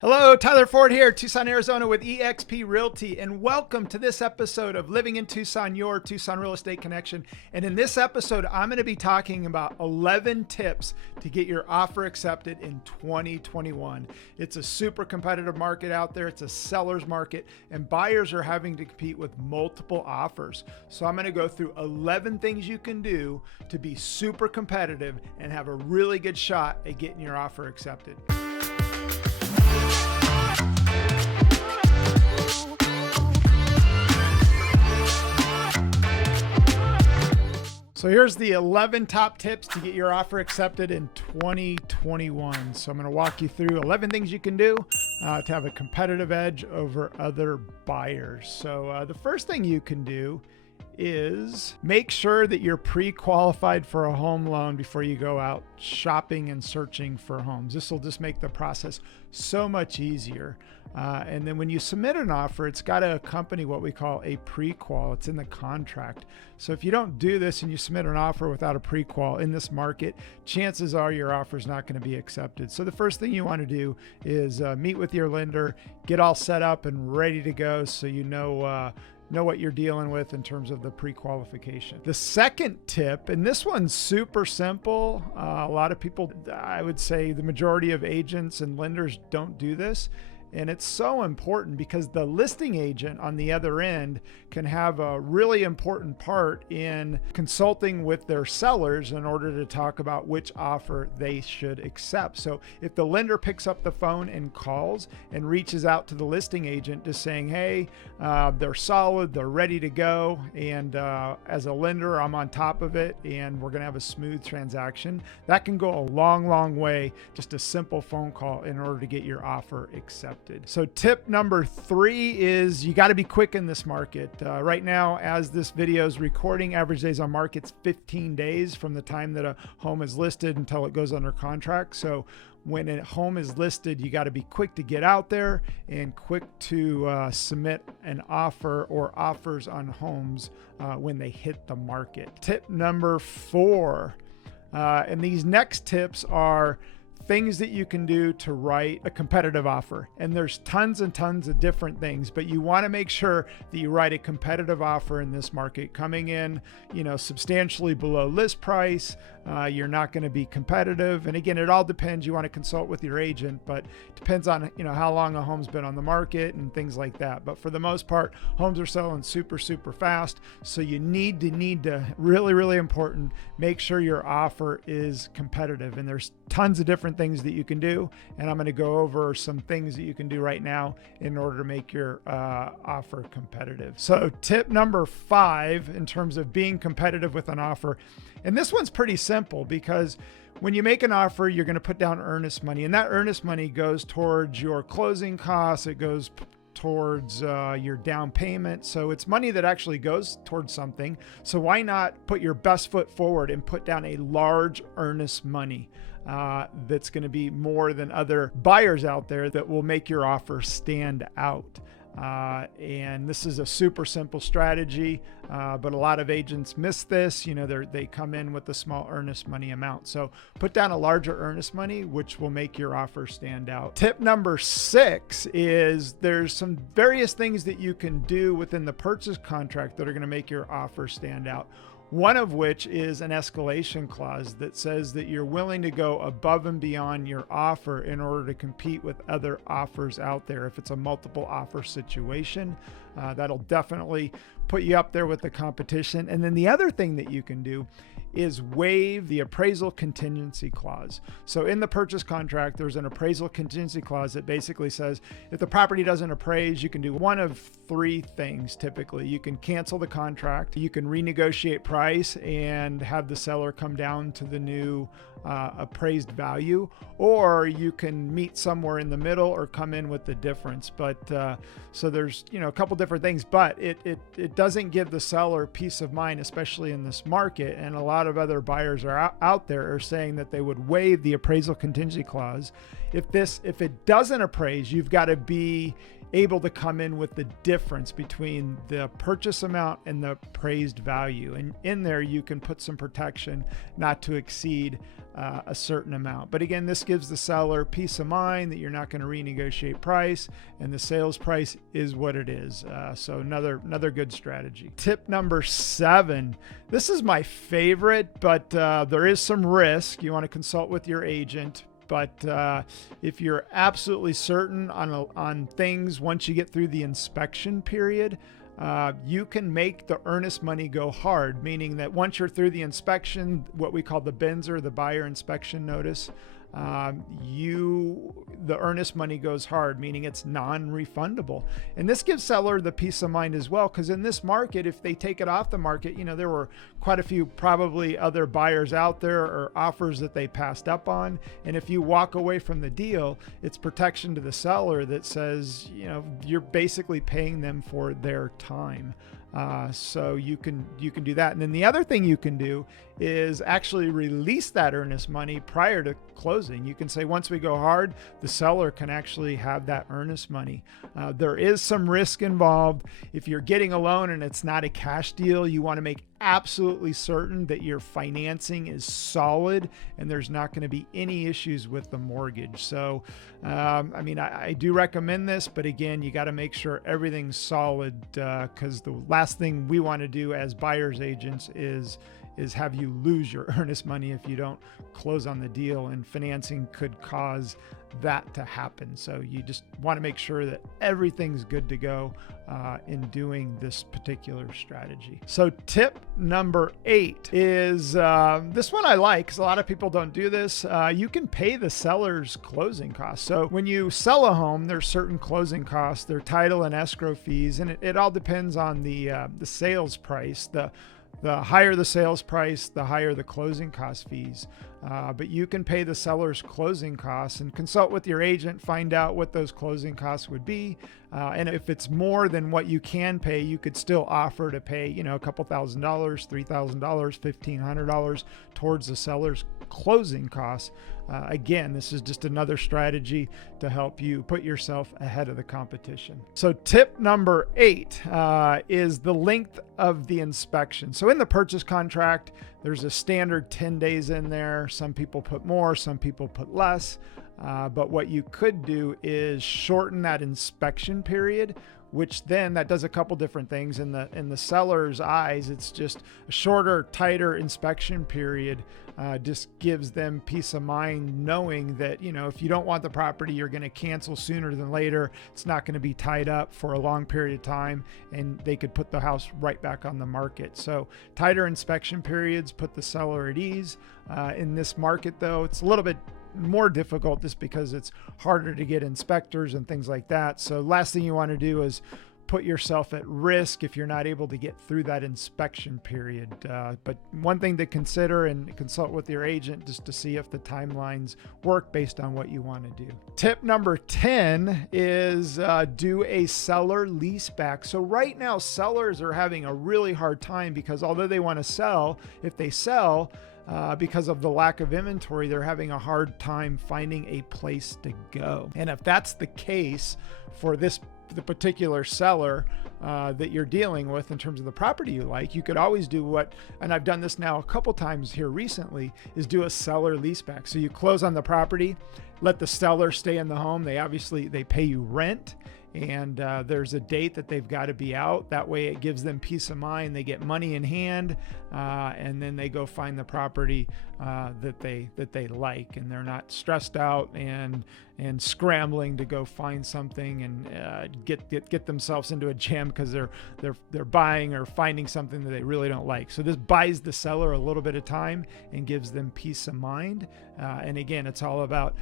Hello, Tyler Ford here, Tucson, Arizona with eXp Realty, and welcome to this episode of Living in Tucson, your Tucson Real Estate Connection. And in this episode, I'm going to be talking about 11 tips to get your offer accepted in 2021. It's a super competitive market out there. It's a seller's market, and buyers are having to compete with multiple offers. So I'm going to go through 11 things you can do to be super competitive and have a really good shot at getting your offer accepted. So here's the 11 top tips to get your offer accepted in 2021. So I'm going to walk you through 11 things you can do to have a competitive edge over other buyers. So the first thing you can do is make sure that you're pre-qualified for a home loan before you go out shopping and searching for homes. This will just make the process so much easier. And then when you submit an offer, it's got to accompany what we call a pre-qual. It's in the contract. So if you don't do this and you submit an offer without a pre-qual in this market, chances are your offer is not going to be accepted. So the first thing you want to do is meet with your lender, get all set up and ready to go so you know what you're dealing with in terms of the pre-qualification. The second tip, and this one's super simple. A lot of people, I would say the majority of agents and lenders don't do this. And it's so important because the listing agent on the other end can have a really important part in consulting with their sellers in order to talk about which offer they should accept. So if the lender picks up the phone and calls and reaches out to the listing agent just saying, hey, they're solid, they're ready to go. And as a lender, I'm on top of it and we're going to have a smooth transaction. That can go a long, long way, just a simple phone call in order to get your offer accepted. So tip number 3 is you got to be quick in this market. Right now, as this video is recording, average days on market's 15 days from the time that a home is listed until it goes under contract. So when a home is listed, you got to be quick to get out there and quick to submit an offer or offers on homes when they hit the market. Tip number 4, and these next tips are things that you can do to write a competitive offer. And there's tons and tons of different things, but you want to make sure that you write a competitive offer in this market coming in, substantially below list price. You're not going to be competitive. And again, it all depends. You want to consult with your agent, but it depends on, how long a home's been on the market and things like that. But for the most part, homes are selling super, super fast. So you need to really, really important, make sure your offer is competitive. And there's tons of different things that you can do. And I'm going to go over some things that you can do right now in order to make your offer competitive. So tip number 5, in terms of being competitive with an offer, and this one's pretty simple because when you make an offer, you're going to put down earnest money, and that earnest money goes towards your closing costs. It goes towards your down payment. So it's money that actually goes towards something. So why not put your best foot forward and put down a large earnest money that's going to be more than other buyers out there that will make your offer stand out. And this is a super simple strategy, but a lot of agents miss this. They come in with a small earnest money amount. So put down a larger earnest money, which will make your offer stand out. Tip number 6 is there's some various things that you can do within the purchase contract that are going to make your offer stand out. One of which is an escalation clause that says that you're willing to go above and beyond your offer in order to compete with other offers out there. If it's a multiple offer situation, that'll definitely put you up there with the competition. And then the other thing that you can do is waive the appraisal contingency clause. So in the purchase contract, there's an appraisal contingency clause that basically says if the property doesn't appraise, you can do one of 3 things typically. You can cancel the contract, you can renegotiate price and have the seller come down to the new appraised value, or you can meet somewhere in the middle or come in with the difference. But so there's a couple different things, but it doesn't give the seller peace of mind, especially in this market. And a lot of other buyers are out there are saying that they would waive the appraisal contingency clause. If it doesn't appraise, you've got to be able to come in with the difference between the purchase amount and the appraised value. And in there, you can put some protection not to exceed a certain amount. But again, this gives the seller peace of mind that you're not going to renegotiate price, and the sales price is what it is. So another good strategy. Tip number 7. This is my favorite, but there is some risk. You want to consult with your agent. But if you're absolutely certain on things once you get through the inspection period, you can make the earnest money go hard, meaning that once you're through the inspection, what we call the BINs, or the buyer inspection notice, the earnest money goes hard, meaning it's non-refundable. And this gives seller the peace of mind as well, because in this market, if they take it off the market, there were quite a few probably other buyers out there or offers that they passed up on. And if you walk away from the deal, it's protection to the seller that says, you're basically paying them for their time. So you can do that. And then the other thing you can do is actually release that earnest money prior to closing. You can say, once we go hard, the seller can actually have that earnest money. There is some risk involved. If you're getting a loan and it's not a cash deal, you want to make absolutely certain that your financing is solid and there's not going to be any issues with the mortgage. So, I do recommend this, but again, you got to make sure everything's solid, because the last thing we want to do as buyer's agents is have you lose your earnest money if you don't close on the deal, and financing could cause that to happen. So you just want to make sure that everything's good to go in doing this particular strategy. So tip number 8 is this one I like, because a lot of people don't do this. You can pay the seller's closing costs. So when you sell a home, there's certain closing costs, their title and escrow fees, and it all depends on the sales price. The higher the sales price, the higher the closing cost fees. But you can pay the seller's closing costs and consult with your agent, find out what those closing costs would be. And if it's more than what you can pay, you could still offer to pay, a couple $1,000, $3,000, $1,500 towards the seller's closing costs. Again, this is just another strategy to help you put yourself ahead of the competition. So tip number 8 is the length of the inspection. So in the purchase contract, there's a standard 10 days in there. Some people put more, some people put less. But what you could do is shorten that inspection period, which then that does a couple different things. In the seller's eyes, it's just a shorter, tighter inspection period. Just gives them peace of mind knowing that, if you don't want the property, you're going to cancel sooner than later. It's not going to be tied up for a long period of time, and they could put the house right back on the market. So tighter inspection periods put the seller at ease. In this market, though, it's a little bit more difficult just because it's harder to get inspectors and things like that. So last thing you want to do is put yourself at risk if you're not able to get through that inspection period. But one thing to consider, and consult with your agent just to see if the timelines work based on what you want to do. Tip number 10 is do a seller lease back. So right now, sellers are having a really hard time because although they want to sell, if they sell, because of the lack of inventory, they're having a hard time finding a place to go. And if that's the case for the particular seller that you're dealing with in terms of the property you like, you could always do and I've done this now a couple times here recently, is do a seller leaseback. So you close on the property, let the seller stay in the home. They pay you rent. And there's a date that they've got to be out. That way it gives them peace of mind. They get money in hand, and then they go find the property that they like, and they're not stressed out and scrambling to go find something and get themselves into a jam because they're buying or finding something that they really don't like. So this buys the seller a little bit of time and gives them peace of mind. And again, it's all about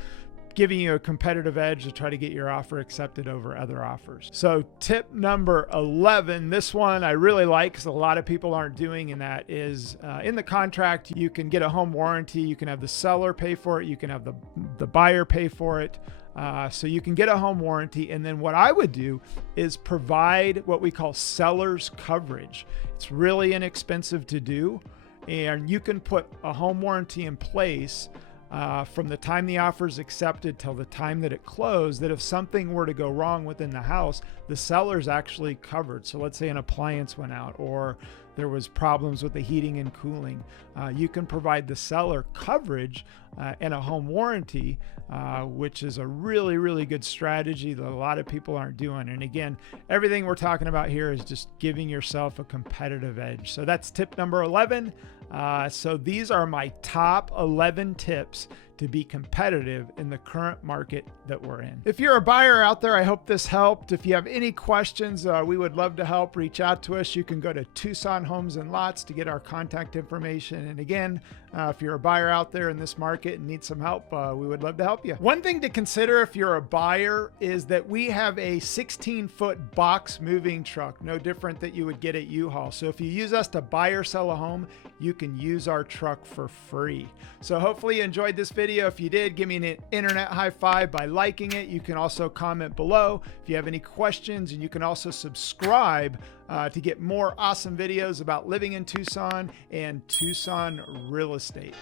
giving you a competitive edge to try to get your offer accepted over other offers. So tip number 11, this one I really like because a lot of people aren't doing, and that is in the contract, you can get a home warranty. You can have the seller pay for it. You can have the buyer pay for it. So you can get a home warranty. And then what I would do is provide what we call seller's coverage. It's really inexpensive to do. And you can put a home warranty in place from the time the offer is accepted till the time that it closed, that if something were to go wrong within the house, the seller's actually covered. So let's say an appliance went out, or there was problems with the heating and cooling. You can provide the seller coverage and a home warranty, which is a really, really good strategy that a lot of people aren't doing. And again, everything we're talking about here is just giving yourself a competitive edge. So that's tip number 11. So these are my top 11 tips to be competitive in the current market that we're in. If you're a buyer out there, I hope this helped. If you have any questions, we would love to help. Reach out to us. You can go to Tucson Homes and Lots to get our contact information. And again, if you're a buyer out there in this market and need some help, we would love to help you. One thing to consider if you're a buyer is that we have a 16-foot box moving truck, no different that you would get at U-Haul. So if you use us to buy or sell a home, you can use our truck for free. So hopefully you enjoyed this video. If you did, give me an internet high five by liking it. You can also comment below if you have any questions, and you can also subscribe to get more awesome videos about living in Tucson and Tucson real estate.